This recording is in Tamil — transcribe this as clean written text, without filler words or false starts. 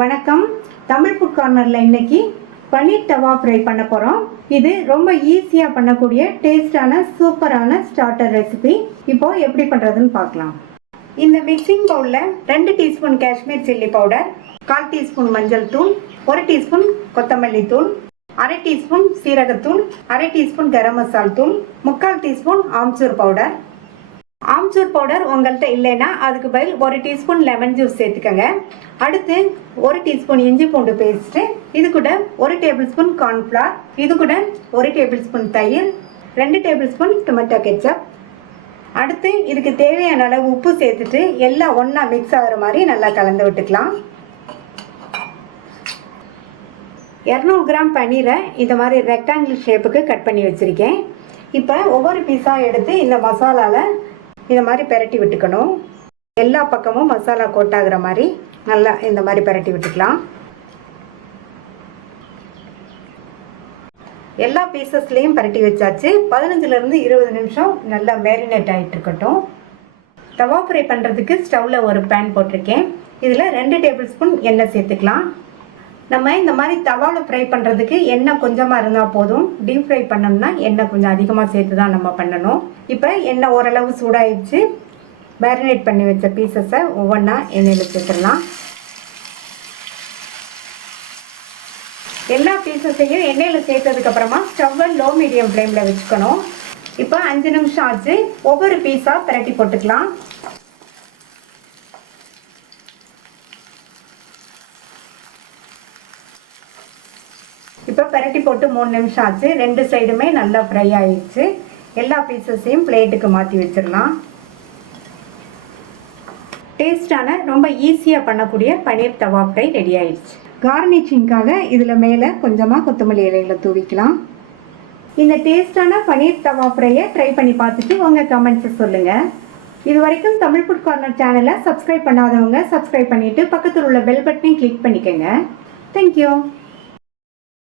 வணக்கம். தமிழ் ஃபுட் கார்னரில் இன்னைக்கு பன்னீர் தவா ஃப்ரை பண்ண போகிறோம். இது ரொம்ப ஈஸியாக பண்ணக்கூடிய டேஸ்டான சூப்பரான ஸ்டார்டர் ரெசிபி. இப்போ எப்படி பண்ணுறதுன்னு பார்க்கலாம். இந்த மிக்சிங் பவுலில் 2 teaspoon Kashmir chilli powder, 1/4 teaspoon மஞ்சள் தூள், 1 டீஸ்பூன் கொத்தமல்லி தூள், 1/2 டீஸ்பூன் சீரகத்தூள், 1/2 டீஸ்பூன் கரம் மசால் தூள், 3/4 teaspoon amchur powder. Amchur powder உங்கள்கிட்ட இல்லைன்னா அதுக்கு பதில் 1 டீஸ்பூன் லெமன் ஜூஸ் சேர்த்துக்கங்க. அடுத்து 1 டீஸ்பூன் இஞ்சி பூண்டு பேஸ்ட்டு, இது கூட 1 டேபிள் ஸ்பூன் கார்ன்ஃப்ளவர், இது கூட 1 டேபிள் ஸ்பூன் தயிர், 2 டேபிள் ஸ்பூன் டொமேட்டோ கெச்சப். அடுத்து இதுக்கு தேவையான அளவு உப்பு சேர்த்துட்டு எல்லாம் ஒன்றா மிக்ஸ் ஆகிற மாதிரி நல்லா கலந்து விட்டுக்கலாம். 200 கிராம் பன்னீரை இந்த மாதிரி ரெக்டாங்கிள் ஷேப்புக்கு கட் பண்ணி வச்சுருக்கேன். இப்போ ஒவ்வொரு பீஸாக எடுத்து இந்த மசாலாவில் இந்த மாதிரி பெரட்டி விட்டுக்கணும். எல்லா பக்கமும் மசாலா கோட்டாகிற மாதிரி நல்லா இந்த மாதிரி பெரட்டி விட்டுக்கலாம். எல்லா பீசஸ்லேயும் பெரட்டி வச்சாச்சு. 15லேருந்து 20 நிமிஷம் நல்லா மேரினேட் ஆகிட்டு இருக்கட்டும். தவா ஃப்ரை பண்ணுறதுக்கு ஸ்டவ்வில் ஒரு பேன் போட்டிருக்கேன். இதில் 2 டேபிள் ஸ்பூன் எண்ணெய் சேர்த்துக்கலாம். நம்ம இந்த மாதிரி தவாவில் ஃப்ரை பண்ணுறதுக்கு எண்ணெய் கொஞ்சமாக இருந்தால் போதும். டீப் ஃப்ரை பண்ணோம்னா எண்ணெய் கொஞ்சம் அதிகமாக சேர்த்து தான் நம்ம பண்ணணும். இப்போ எண்ணெய் ஓரளவு சூடாகிடுச்சு. மேரினேட் பண்ணி வச்ச பீசஸை ஒவ்வொன்றா எண்ணெயில் சேர்த்துடலாம். எல்லா பீசஸையும் எண்ணெயில் சேர்த்ததுக்கப்புறமா ஸ்டவ்வை லோ மீடியம் ஃப்ளேமில் வச்சுக்கணும். இப்போ 5 நிமிஷம் ஆச்சு. ஒவ்வொரு பீஸாக பிரட்டி போட்டுக்கலாம். இப்போ பெரட்டி போட்டு 3 நிமிஷம் ஆச்சு. 2 சைடுமே நல்லா ஃப்ரை ஆயிடுச்சு. எல்லா பீசஸையும் பிளேட்டுக்கு மாற்றி வச்சிடலாம். டேஸ்டான ரொம்ப ஈஸியாக பண்ணக்கூடிய பன்னீர் தவா ஃப்ரை ரெடி ஆயிடுச்சு. கார்னிஷிங்காக இதில் மேலே கொஞ்சமாக கொத்தமல்லி இலைகளை தூவிக்கலாம். இந்த டேஸ்டான பன்னீர் தவா ஃப்ரையை ட்ரை பண்ணி பார்த்துட்டு உங்கள் கமெண்ட்ஸை சொல்லுங்கள். இது வரைக்கும் தமிழ் ஃபுட் கார்னர் சேனலை சப்ஸ்கிரைப் பண்ணாதவங்க சப்ஸ்கிரைப் பண்ணிவிட்டு பக்கத்தில் உள்ள பெல் பட்டனையும் கிளிக் பண்ணிக்கோங்க. தேங்க்யூ.